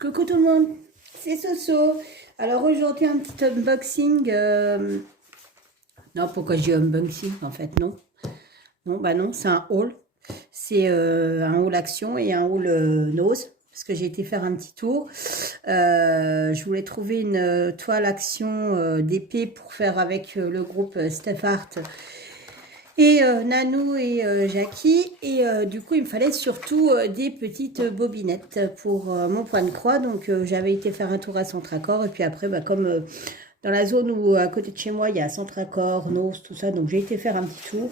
Coucou tout le monde, c'est Soso. Alors aujourd'hui un petit unboxing. Non, pourquoi je dis unboxing en fait? Non, non, bah non, c'est un haul. C'est un haul action et un haul nose. Parce que j'ai été faire un petit tour. Je voulais trouver une toile action d'épée pour faire avec le groupe Steph Art et Nanou et Jackie. Et du coup, il me fallait surtout des petites bobinettes pour mon point de croix. Donc, j'avais été faire un tour à Centracor. Et puis après, bah, comme dans la zone où à côté de chez moi, il y a Centracor, Nos, tout ça. Donc, j'ai été faire un petit tour.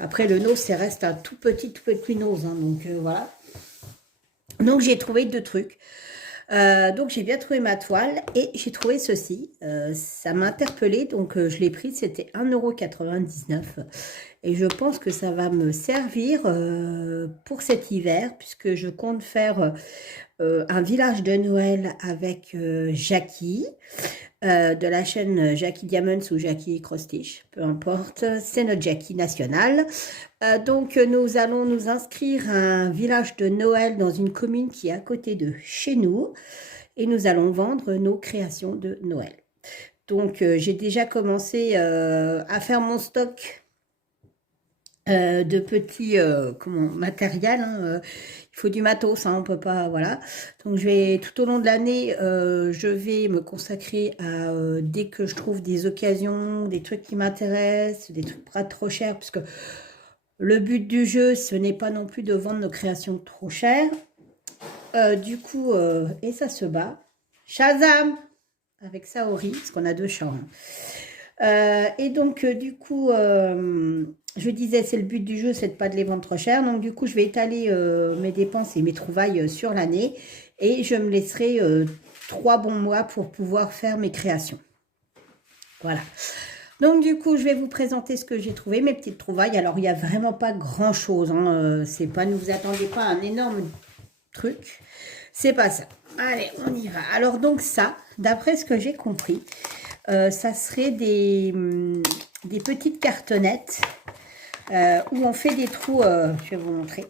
Après, le Nos, c'est reste un tout petit Nos. Hein, donc, voilà. Donc, j'ai trouvé deux trucs. Donc j'ai bien trouvé ma toile et j'ai trouvé ceci, ça m'a interpellée, donc je l'ai pris, c'était 1,99 € et je pense que ça va me servir pour cet hiver puisque je compte faire un village de Noël avec Jackie de la chaîne Jackie Diamonds ou Jackie Cross-Stitch, peu importe, c'est notre Jackie nationale. Donc nous allons nous inscrire à un village de Noël dans une commune qui est à côté de chez nous et nous allons vendre nos créations de Noël. Donc j'ai déjà commencé à faire mon stock de petits matériel, hein, il faut du matos, hein, on peut pas, voilà. Donc je vais tout au long de l'année, je vais me consacrer à dès que je trouve des occasions, des trucs qui m'intéressent, des trucs pas trop chers, parce que le but du jeu, ce n'est pas non plus de vendre nos créations trop chères. Du coup, et ça se bat. Shazam avec Saori, parce qu'on a deux chats. Et donc, du coup, je disais, c'est le but du jeu, c'est de pas de les vendre trop cher. Donc, du coup, je vais étaler mes dépenses et mes trouvailles sur l'année. Et je me laisserai 3 bons mois pour pouvoir faire mes créations. Voilà. Donc, du coup, je vais vous présenter ce que j'ai trouvé, mes petites trouvailles. Alors, il n'y a vraiment pas grand-chose. Hein. C'est pas, ne vous attendez pas à un énorme truc. C'est pas ça. Allez, on y va. Alors, donc ça, d'après ce que j'ai compris, ça serait des petites cartonnettes où on fait des trous. Je vais vous montrer.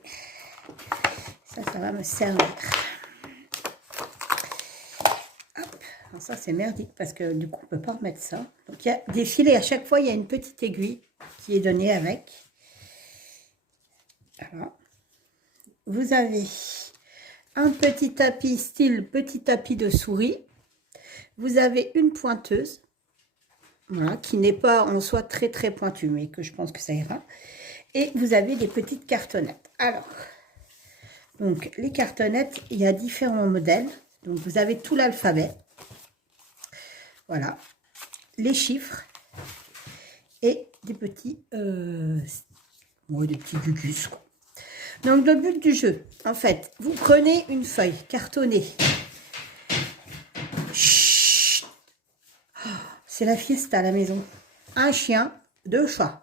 Ça va me servir. Hop. Alors ça, c'est merdique parce que du coup, on ne peut pas remettre ça. Donc, il y a des filets. À chaque fois, il y a une petite aiguille qui est donnée avec. Voilà. Vous avez un petit tapis, style petit tapis de souris. Vous avez une pointeuse. Voilà, qui n'est pas en soi très pointue, mais que je pense que ça ira. Et vous avez des petites cartonnettes. Alors, donc les cartonnettes, il y a différents modèles. Donc vous avez tout l'alphabet. Voilà. Les chiffres. Et des petits, des petits gugus, quoi. Donc le but du jeu, en fait, vous prenez une feuille cartonnée. C'est la fiesta à la maison. Un chien, 2 chats.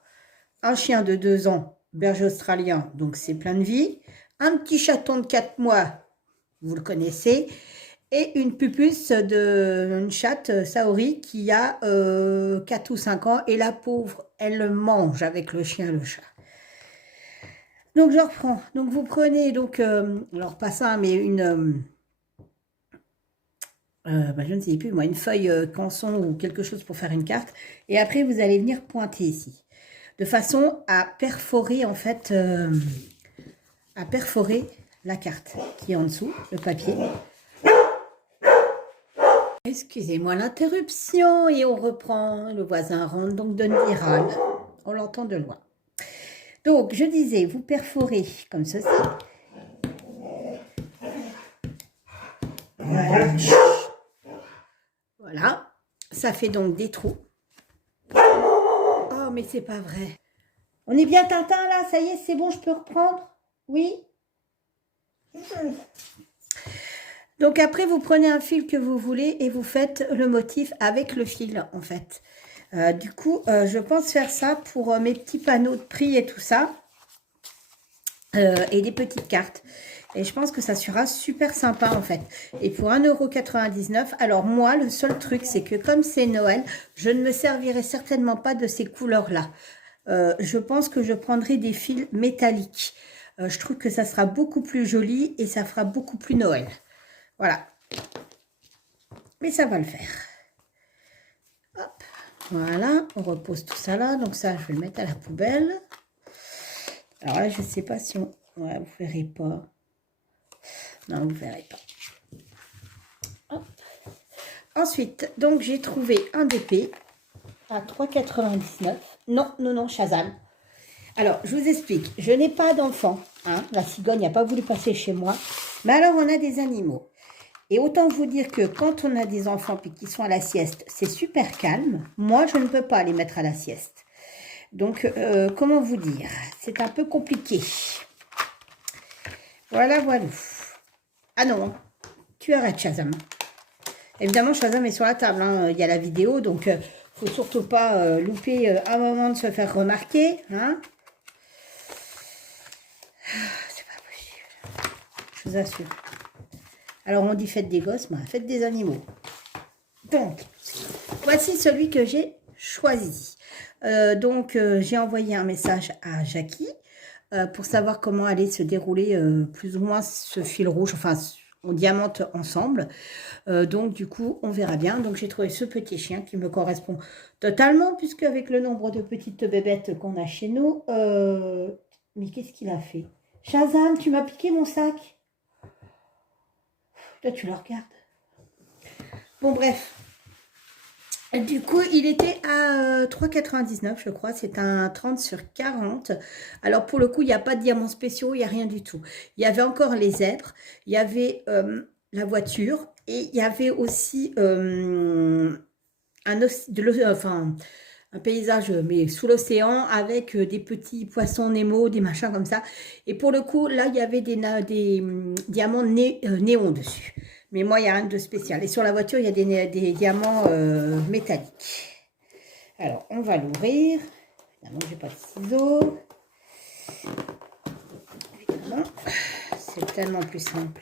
Un chien de 2 ans, berger australien, donc c'est plein de vie. Un petit chaton de 4 mois, vous le connaissez. Et une pupusse une chatte, Saori, qui a 4 ou 5 ans. Et la pauvre, elle mange avec le chien et le chat. Donc je reprends. Donc vous prenez, donc, alors pas ça, mais une... je ne sais plus, moi, une feuille canson ou quelque chose pour faire une carte. Et après, vous allez venir pointer ici. De façon à perforer, en fait, à perforer la carte qui est en dessous, le papier. Excusez-moi l'interruption et on reprend. Le voisin rentre, donc donne virale. On l'entend de loin. Donc, je disais, vous perforez comme ceci. Voilà. Voilà, ça fait donc des trous. Oh, mais c'est pas vrai. On est bien Tintin là, ça y est, c'est bon, je peux reprendre? Oui? Donc après, vous prenez un fil que vous voulez et vous faites le motif avec le fil, en fait. Du coup, je pense faire ça pour mes petits panneaux de prix et tout ça. Et des petites cartes. Et je pense que ça sera super sympa en fait. Et pour 1,99 €, alors moi, le seul truc, c'est que comme c'est Noël, je ne me servirai certainement pas de ces couleurs-là. Je pense que je prendrai des fils métalliques. Je trouve que ça sera beaucoup plus joli et ça fera beaucoup plus Noël. Voilà. mais ça va le faire. Hop, voilà, on repose tout ça là. Donc ça, je vais le mettre à la poubelle. Alors là, je ne sais pas si on... Ouais, vous ne verrez pas. Non, vous ne verrez pas. Hop. Ensuite, donc j'ai trouvé un DP à 3,99. Non, non, non, Shazam. Alors, je vous explique. Je n'ai pas d'enfant. Hein. La cigogne n'a pas voulu passer chez moi. Mais alors, on a des animaux. Et autant vous dire que quand on a des enfants puis qu'ils sont à la sieste, c'est super calme. Moi, je ne peux pas les mettre à la sieste. Donc, comment vous dire? C'est un peu compliqué. Voilà, voilà. Ah non, tu arrêtes, Shazam. Évidemment, Shazam est sur la table. Hein. Il y a la vidéo, donc il ne faut surtout pas louper un moment de se faire remarquer. Hein. C'est pas possible. Je vous assure. Alors, on dit fête des gosses, mais fête des animaux. Donc, voici celui que j'ai choisi. J'ai envoyé un message à Jackie pour savoir comment allait se dérouler plus ou moins ce fil rouge. Enfin, on diamante ensemble. Donc, du coup, on verra bien. Donc, j'ai trouvé ce petit chien qui me correspond totalement, puisque avec le nombre de petites bébêtes qu'on a chez nous... Mais qu'est-ce qu'il a fait? Shazam, tu m'as piqué mon sac. Là, tu le regardes. Bon, bref. Du coup, il était à 3,99 je crois. C'est un 30 sur 40. Alors, pour le coup, il n'y a pas de diamants spéciaux, il n'y a rien du tout. Il y avait encore les zèbres, il y avait la voiture et il y avait aussi un paysage, mais sous l'océan, avec des petits poissons Nemo, des machins comme ça. Et pour le coup, là, il y avait des diamants néons dessus. Mais moi, il n'y a rien de spécial. Et sur la voiture, il y a des diamants métalliques. Alors, on va l'ouvrir. Évidemment, je n'ai pas de ciseaux. Évidemment, c'est tellement plus simple.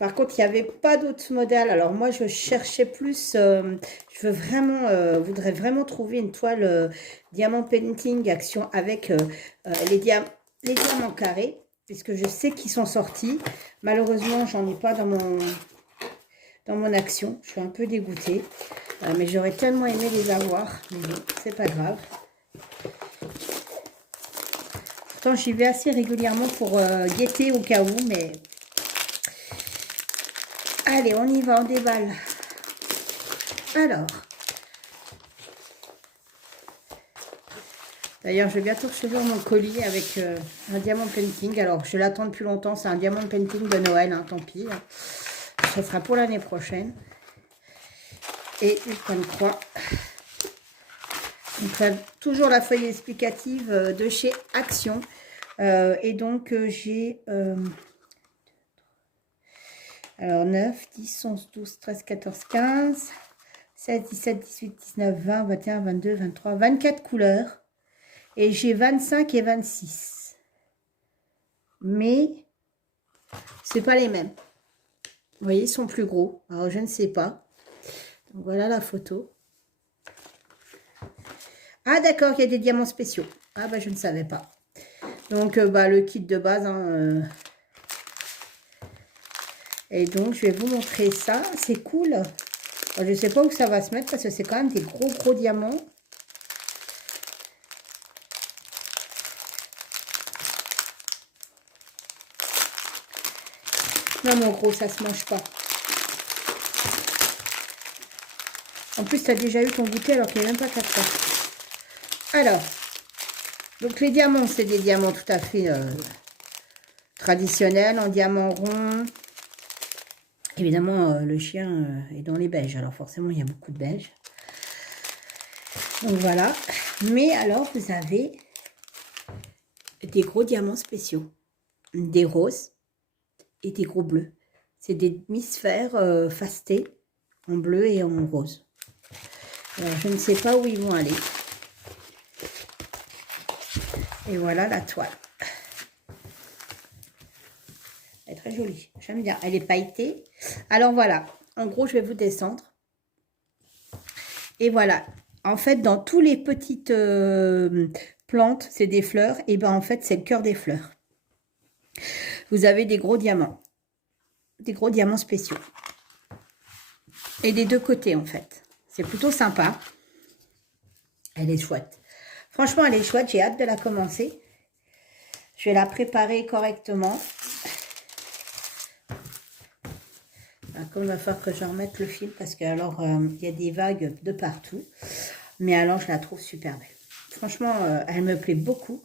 Par contre, il n'y avait pas d'autres modèles. Alors, moi, je cherchais plus... je voudrais vraiment trouver une toile diamant painting action avec les diamants carrés. Puisque je sais qu'ils sont sortis. Malheureusement, j'en ai pas dans mon action. Je suis un peu dégoûtée. Mais j'aurais tellement aimé les avoir. Mais bon, c'est pas grave. Pourtant, j'y vais assez régulièrement pour guetter au cas où. Mais allez, on y va, on déballe. Alors. D'ailleurs, je vais bientôt recevoir mon colis avec un diamant painting. Alors, je l'attends depuis longtemps. C'est un diamant painting de Noël, hein, tant pis. Ça sera pour l'année prochaine. Et une pointe de croix. Donc, toujours la feuille explicative de chez Action. Et donc, j'ai... alors, 9, 10, 11, 12, 13, 14, 15, 16, 17, 18, 19, 20, 21, 22, 23, 24 couleurs. Et j'ai 25 et 26. Mais c'est pas les mêmes. Vous voyez, ils sont plus gros. Alors, je ne sais pas. Donc, voilà la photo. Ah, d'accord, il y a des diamants spéciaux. Ah, bah, je ne savais pas. Donc, le kit de base. Hein, Et donc, je vais vous montrer ça. C'est cool. Alors, je ne sais pas où ça va se mettre parce que c'est quand même des gros diamants. Non, mon gros, ça se mange pas. En plus, tu as déjà eu ton goûter alors qu'il n'y a même pas 4 heures. Alors, donc les diamants, c'est des diamants tout à fait traditionnels, en diamant rond. Évidemment, le chien est dans les beiges, alors forcément, il y a beaucoup de beiges. Donc voilà. Mais alors, vous avez des gros diamants spéciaux. Des roses et des gros bleus. C'est des demi-sphères fastées en bleu et en rose. Alors, je ne sais pas où ils vont aller. Et voilà la toile. Elle est très jolie. J'aime bien. Elle est pailletée. Alors voilà. En gros, je vais vous descendre. Et voilà. En fait, dans tous les petites plantes, c'est des fleurs. Et ben en fait, c'est le cœur des fleurs. Vous avez des gros diamants. des gros diamants spéciaux. Et des deux côtés, en fait. C'est plutôt sympa. Elle est chouette. Franchement, elle est chouette. J'ai hâte de la commencer. Je vais la préparer correctement. Comme il va falloir que je remette le film parce que alors il y a des vagues de partout. Mais alors, je la trouve super belle. Franchement, elle me plaît beaucoup.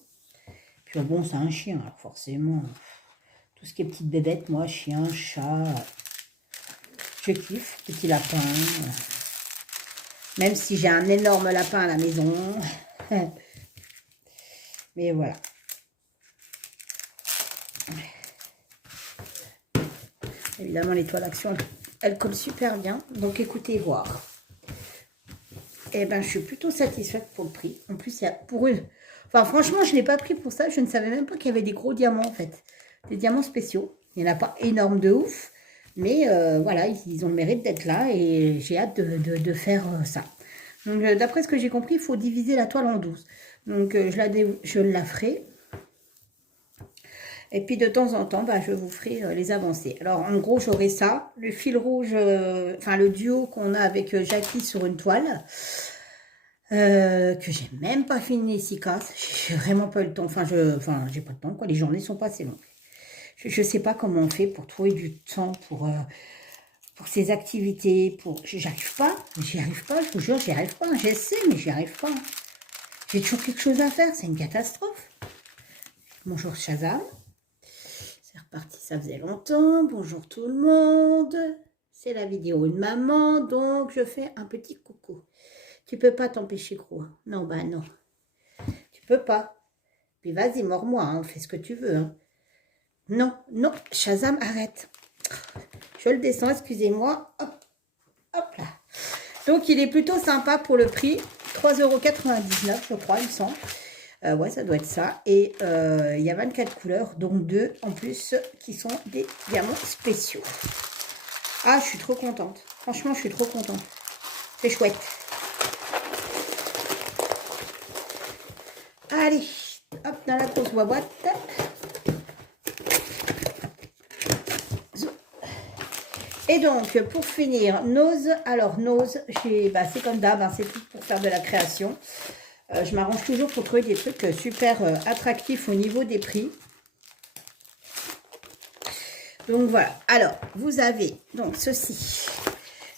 Puis bon, c'est un chien, alors forcément. Tout ce qui est petite bébête, moi, chien, chat, je kiffe. Petit lapin. Même si j'ai un énorme lapin à la maison. Mais voilà. Évidemment, l'étoile action, elle colle super bien. Donc, écoutez voir. Eh ben, je suis plutôt satisfaite pour le prix. En plus, il y a pour une... Enfin, franchement, je ne l'ai pas pris pour ça. Je ne savais même pas qu'il y avait des gros diamants, en fait. Des diamants spéciaux. Il n'y en a pas énorme de ouf. Mais voilà, ils ont le mérite d'être là. Et j'ai hâte de faire ça. Donc, d'après ce que j'ai compris, il faut diviser la toile en 12. Donc, je la ferai. Et puis, de temps en temps, bah, je vous ferai les avancées. Alors, en gros, j'aurai ça. Le fil rouge, enfin, le duo qu'on a avec Jackie sur une toile. Que j'ai même pas fini ici casse. J'ai vraiment pas eu le temps. Enfin, j'ai pas le temps, quoi. Les journées sont pas assez longues. Je sais pas comment on fait pour trouver du temps pour ces activités. J'y arrive pas, je vous jure, j'y arrive pas. J'essaie, mais j'y arrive pas. J'ai toujours quelque chose à faire, c'est une catastrophe. Bonjour Shazam. C'est reparti, ça faisait longtemps. Bonjour tout le monde. C'est la vidéo de maman, donc je fais un petit coucou. Tu peux pas t'empêcher, gros. Non, bah non. Tu peux pas. Puis vas-y, mords-moi, hein, fais ce que tu veux. Hein. Non, non, Shazam, arrête. Je le descends, excusez-moi. Hop, hop là. Donc, il est plutôt sympa pour le prix. 3,99 €, je crois, il me semble. Ouais, ça doit être ça. Et il y a 24 couleurs, donc 2 en plus qui sont des diamants spéciaux. Ah, je suis trop contente. Franchement, je suis trop contente. C'est chouette. Allez, hop, dans la grosse boîte. Et donc, pour finir, Nose. Alors, Nose, c'est comme d'hab, hein, c'est tout pour faire de la création. Je m'arrange toujours pour trouver des trucs super attractifs au niveau des prix. Donc, voilà. Alors, vous avez donc ceci.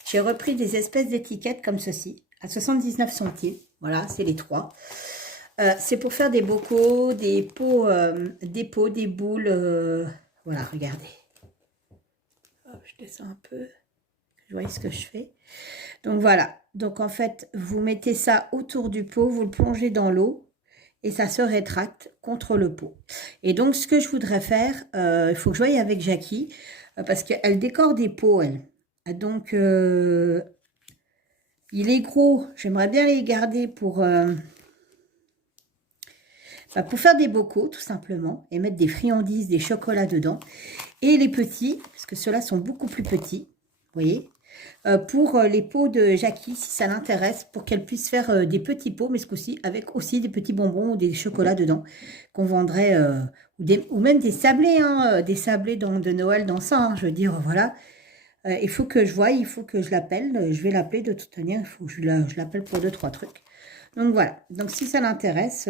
J'ai repris des espèces d'étiquettes comme ceci, à 79 centimes. Voilà, c'est les trois. C'est pour faire des bocaux, des pots, des boules. Voilà, regardez. Hop, je descends un peu. Vous voyez ce que je fais. Donc voilà. Donc en fait, vous mettez ça autour du pot, vous le plongez dans l'eau et ça se rétracte contre le pot. Et donc ce que je voudrais faire, il faut que je voie avec Jackie parce qu'elle décore des pots, elle. Donc il est gros. J'aimerais bien les garder pour faire des bocaux, tout simplement, et mettre des friandises, des chocolats dedans. Et les petits, parce que ceux-là sont beaucoup plus petits, vous voyez, pour les pots de Jackie, si ça l'intéresse, pour qu'elle puisse faire des petits pots, mais ce coup-ci, avec aussi des petits bonbons ou des chocolats dedans, qu'on vendrait, ou même des sablés, hein, des sablés de Noël dans ça, hein, je veux dire, voilà. Il faut que je voie, il faut que je l'appelle, je vais l'appeler de toute manière, il faut que je l'appelle pour 2-3 trucs. Donc voilà, donc si ça l'intéresse...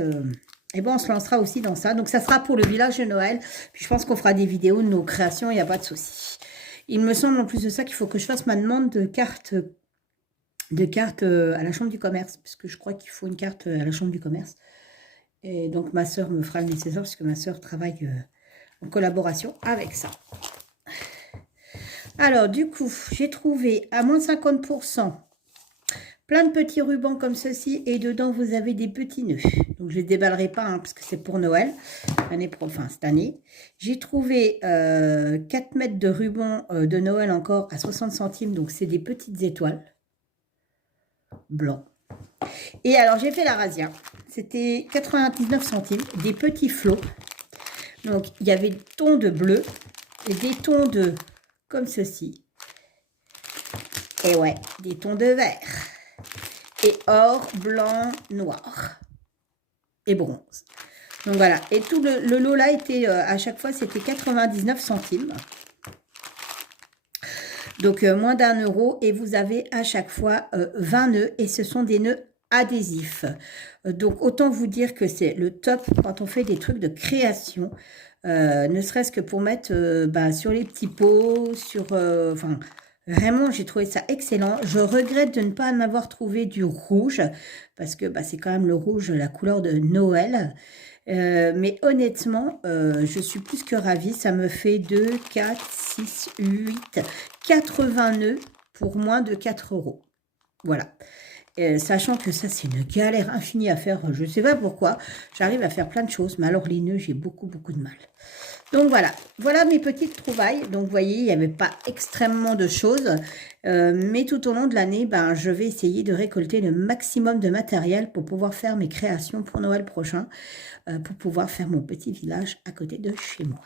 et bon, on se lancera aussi dans ça. Donc, ça sera pour le village de Noël. Puis, je pense qu'on fera des vidéos de nos créations. Il n'y a pas de souci. Il me semble en plus de ça qu'il faut que je fasse ma demande de carte à la Chambre du commerce. Parce que je crois qu'il faut une carte à la Chambre du commerce. Et donc, ma soeur me fera le nécessaire. Parce que ma soeur travaille en collaboration avec ça. Alors, du coup, j'ai trouvé à moins 50%. Plein de petits rubans comme ceci et dedans vous avez des petits nœuds. Donc je ne les déballerai pas hein, parce que c'est pour Noël, cette année. J'ai trouvé 4 mètres de ruban de Noël encore à 60 centimes. Donc c'est des petites étoiles blancs. Et alors j'ai fait la razzia. C'était 99 centimes, des petits flots. Donc il y avait des tons de bleu et des tons de comme ceci. Et ouais, des tons de vert. Et or, blanc, noir et bronze. Donc voilà. Et tout le lot là était, à chaque fois, c'était 99 centimes. Donc, moins d'1 € et vous avez à chaque fois 20 nœuds et ce sont des nœuds adhésifs. Donc, autant vous dire que c'est le top quand on fait des trucs de création, ne serait-ce que pour mettre sur les petits pots, enfin, vraiment, j'ai trouvé ça excellent. Je regrette de ne pas en avoir trouvé du rouge, parce que c'est quand même le rouge, la couleur de Noël. Mais honnêtement, je suis plus que ravie. Ça me fait 2, 4, 6, 8, 80 nœuds pour moins de 4 €. Voilà. Sachant que ça, c'est une galère infinie à faire. Je ne sais pas pourquoi. J'arrive à faire plein de choses. Mais alors, les nœuds, j'ai beaucoup, beaucoup de mal. Donc, voilà. Voilà mes petites trouvailles. Donc, vous voyez, il n'y avait pas extrêmement de choses. Mais tout au long de l'année, je vais essayer de récolter le maximum de matériel pour pouvoir faire mes créations pour Noël prochain. Pour pouvoir faire mon petit village à côté de chez moi.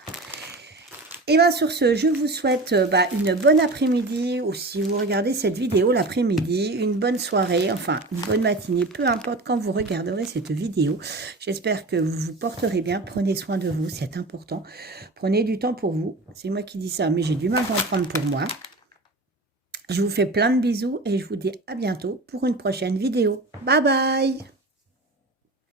Et bien sur ce, je vous souhaite une bonne après-midi, ou si vous regardez cette vidéo l'après-midi, une bonne soirée, enfin une bonne matinée, peu importe quand vous regarderez cette vidéo. J'espère que vous vous porterez bien, prenez soin de vous, c'est important. Prenez du temps pour vous, c'est moi qui dis ça, mais j'ai du mal à en prendre pour moi. Je vous fais plein de bisous et je vous dis à bientôt pour une prochaine vidéo. Bye bye!